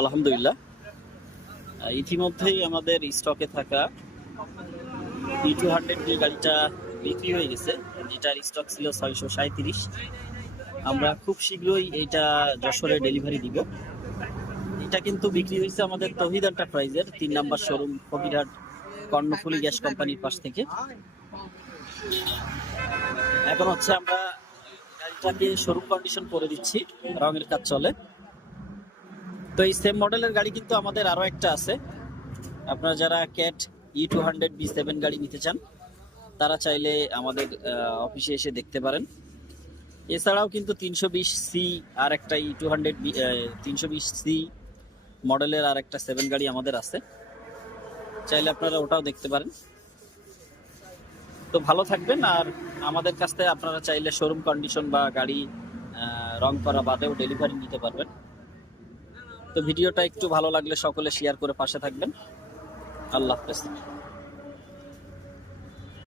আলহামদুলিল্লাহ, ইতিমধ্যেই আমাদের স্টকে থাকা E200 যে গাড়িটা বিক্রি হয়ে গেছে, যেটার স্টক ছিল 637। আমরা খুব শীঘ্রই এইটা যশোরে ডেলিভারি দিব। এটা কিন্তু বিক্রি হয়েছে আমাদের তৌহিদ এন্টারপ্রাইজের 3 number showroom, Fakirhat Karnaphuli gas কোম্পানির পাশ থেকে। এখন হচ্ছে আমরা গাড়িটাকে শোরুম কন্ডিশন করে দিচ্ছি, রঙের কাজ চলে। তো এই সেম মডেলের গাড়ি কিন্তু আমাদের আরো একটা আছে। আপনারা যারা ক্যাট E200 B7 গাড়ি নিতে চান তারা চাইলে আমাদের অফিসে এসে দেখতে পারেন। এছাড়াও কিন্তু 320C আর একটা E200 320C মডেলের আর একটা 7 গাড়ি আমাদের আছে, চাইলে আপনারা ওটাও দেখতে পারেন। তো ভালো থাকবেন। আর আমাদের কাছ থেকে আপনারা চাইলে শোরুম কন্ডিশন বা গাড়ি রং করা বাদেও ডেলিভারি নিতে পারবেন। তো ভিডিওটা একটু ভালো লাগলে সকলে শেয়ার করে পাশে থাকবেন। আল্লাহ হাফেজ।